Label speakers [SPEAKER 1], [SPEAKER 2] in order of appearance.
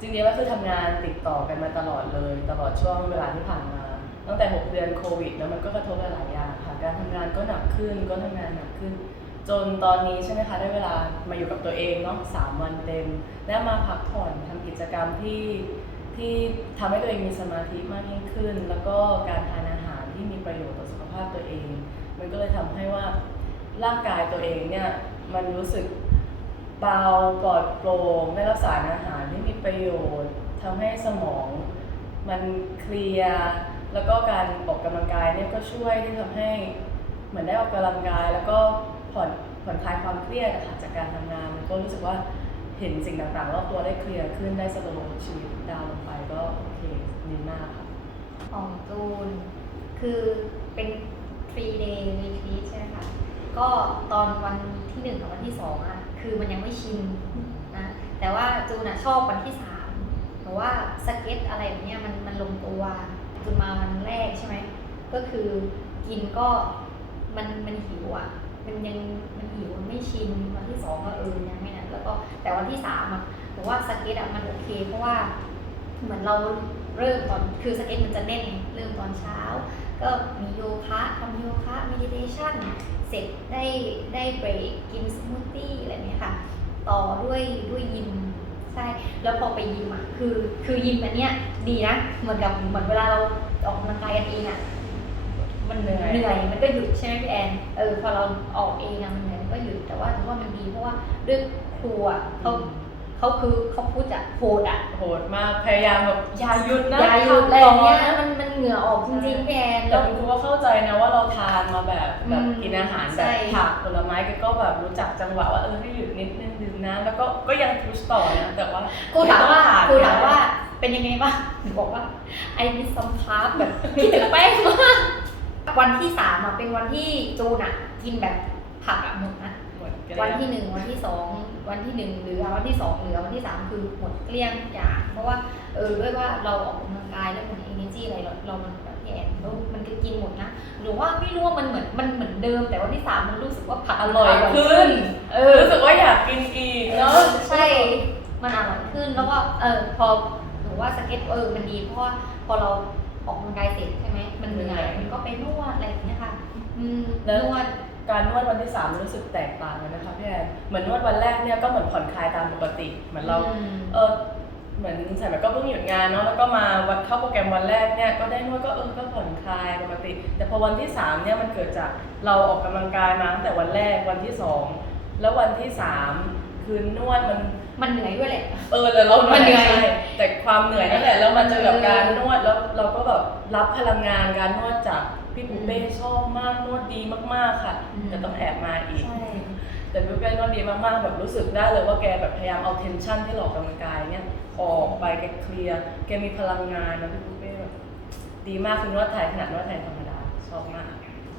[SPEAKER 1] จริงๆแล้วคือทำงานติดต่อกันมาตลอดเลย ตลอดช่วงเวลาที่ผ่านมา ตั้งแต่ 6 เดือนโควิด แล้วมันก็กระทบหลายๆอย่างค่ะ การทำงานก็หนักขึ้น ก็ทำงานหนักขึ้น จนตอนนี้ใช่ไหมคะได้เวลามาอยู่กับตัวเองเนาะสามวันเต็มและมาพักผ่อนทำกิจกรรมที่ที่ทำให้ตัวเองมีสมาธิมากยิ่งขึ้น แล้วก็การทานอาหารที่มีประโยชน์ต่อสุขภาพตัวเอง มันก็เลยทำให้ว่าร่างกายตัวเองเนี่ยมันรู้สึก เบาปลอดโปร่งได้รับสารอาหารที่มีประโยชน์ทำให้สมองมันเคลียร์แล้วก็การออกกำลังกายเนี่ยก็ช่วยที่ทำให้เหมือนได้ออกกำลังกาย แล้วก็ผ่อนผ่อนคลายความเครียดค่ะจากการทำงานมันก็รู้สึกว่าเห็นสิ่งต่างๆรอบตัวได้เคลียร์ขึ้นได้สโลว์ชีวิตดาวลงไปก็โอเคดีมากค่ะ
[SPEAKER 2] ของจูน คือเป็น three day retreat ใช่ไหมคะก็ตอนวันที่หนึ่งกับวันที่สองอะ คือมันยังไม่ชินนะ แต่ว่าจูนอะชอบวันที่สามหรือว่าสเก็ตอะไรแบบเนี้ยมันมันลงตัวจูนมาวันแรกใช่ไหมก็คือกินก็มันมันหิวอะมันยังมันหิวมันไม่ชินวันที่สองก็เออยังไม่นะแล้วก็แต่วันที่สามอะหรือว่าสเก็ตอะมันโอเค เพราะว่าเหมือนเราเริ่มตอนคือสเก็ตมันจะแน่นเริ่มตอนเช้า ก็มีโยคะทำโยคะ ดิเ t ชันเสร็จได้ได้เบรกกินสมูทตี้อะไรเนี้ยค่ะ ต่อด้วยด้วยยิมใช่ แล้วพอไปยิมอะคือคือยิมอันเนี้ยดีนะ เหมือนกับเหมือนเวลาเราออกกำลังกายกันเองอะ
[SPEAKER 1] มันเหนื่อย
[SPEAKER 2] เหนื่อยมันก็หยุดใช่ไหมพี่แอนเออพอเราออกเองอะมันเหนื่อยมันก็หยุดแต่ว่าถือว่ามันดีเพราะว่าด้วยครูอะเขาเขาคือเขาพูดจะโหดอะ
[SPEAKER 1] โหดมากพยายามแบบอย่าหยุดนะ
[SPEAKER 2] ยาหยุดอะไร
[SPEAKER 1] ทำต่
[SPEAKER 2] เงี้ย
[SPEAKER 1] นะ
[SPEAKER 2] มันมัน เหงื่อออกจริงๆพี่แอน
[SPEAKER 1] แต่
[SPEAKER 2] แล้ว
[SPEAKER 1] คุณครูก็เข้าใจนะว่าเราทานมาแบบแบบ
[SPEAKER 2] อืม
[SPEAKER 1] กินอาหารแบ
[SPEAKER 2] ใช่
[SPEAKER 1] บผักผลไม้ก็แบบรู้จักจังหวะว่าเออให้หยุดนิดนึงดื่มน้ำแล้วก็ก็ยังพุชต่อนะแต่ว่า
[SPEAKER 2] ครูถามว่า
[SPEAKER 1] ไต้อง
[SPEAKER 2] ครูถามว่าเป็นยังไงบ้างหนูบอกว่าไอ้มิสซัมคาร์บแบบคิดถึงแป้งมากวันที่สามอะเป็นวันที่จูนอะ กินแบบผักอะหมดนะ
[SPEAKER 1] หมดเกลี้ยง
[SPEAKER 2] วันที่หนึ่งวันที่สองวันที่หนึ่งเหลือวันที่สองเหลือวันที่สามคือหมดเกลี้ยงทุกอย่าง เพราะว่าเออด้วยว่าเราออกกำลังกายแล้วมันเอเนจีอะไรเราเรามันแบบพี่แอนแล้วมันก็กินหมดนะหรือว่าไม่รู้ว่ามันเหมือนมันเหมือนเดิม แต่วันที่สามมันรู้สึกว่าผัก
[SPEAKER 1] อร่อยขึ้น
[SPEAKER 2] เออ
[SPEAKER 1] รู้สึกว่าอยากกินอีกเนาะ
[SPEAKER 2] ใช่มันอร่อยขึ้นแล้วก็เออพอหนูว่าสเก็ตเออมันดีเพราะว่าพอเราออกกำลังกายเสร็จใช่ไหมมันเหนื่อยมันก็ไปนวดอะไรอย่างเงี้ยค่ะอืมนวด
[SPEAKER 1] การนวดวันที่สามรู้สึกแตกต่างกันนะคะพี่แอนเหมือนนวดวันแรกเนี่ยก็เหมือนผ่อนคลายตามปกติ เหมือนเรา
[SPEAKER 2] อืม
[SPEAKER 1] เออเหมือนใส่แบบก็เพิ่งหยุดงานเนาะแล้วก็มาวันเข้าโปรแกรมวันแรกเนี่ยก็ได้นวดก็เออก็ผ่อนคลายปกติ แต่พอวันที่สามเนี่ยมันเกิดจากเราออกกำลังกายมาตั้งแต่วันแรกวันที่สองแล้ววันที่สามคือนวดมัน
[SPEAKER 2] มันเหนื่อยด้วยแหละ
[SPEAKER 1] เออแต่เรา
[SPEAKER 2] มันเหนื่อย
[SPEAKER 1] ใช่แต่ความเหนื่อยนั่นแหละแล้วมันเจอกับการนวดแล้วเราก็แบบ รับพลังงานการนวดจากพี่ปูเป้ชอบมากนวดดีมากๆค่ะ
[SPEAKER 2] อืม
[SPEAKER 1] แต่ต้องแอบมาอีก
[SPEAKER 2] ใช่
[SPEAKER 1] แต่พี่ปูเป้นวดดีมากๆแบบรู้สึกได้เลยว่าแกแบบพยายามเอาเทนชันที่เราออกกำลังกายเนี่ยออกไปแกเคลียร์แกมีพลังงานนะพี่ปูเป้แบบดีมากคือนวดไทยขนาดนวดไทยธรรมดาชอบมาก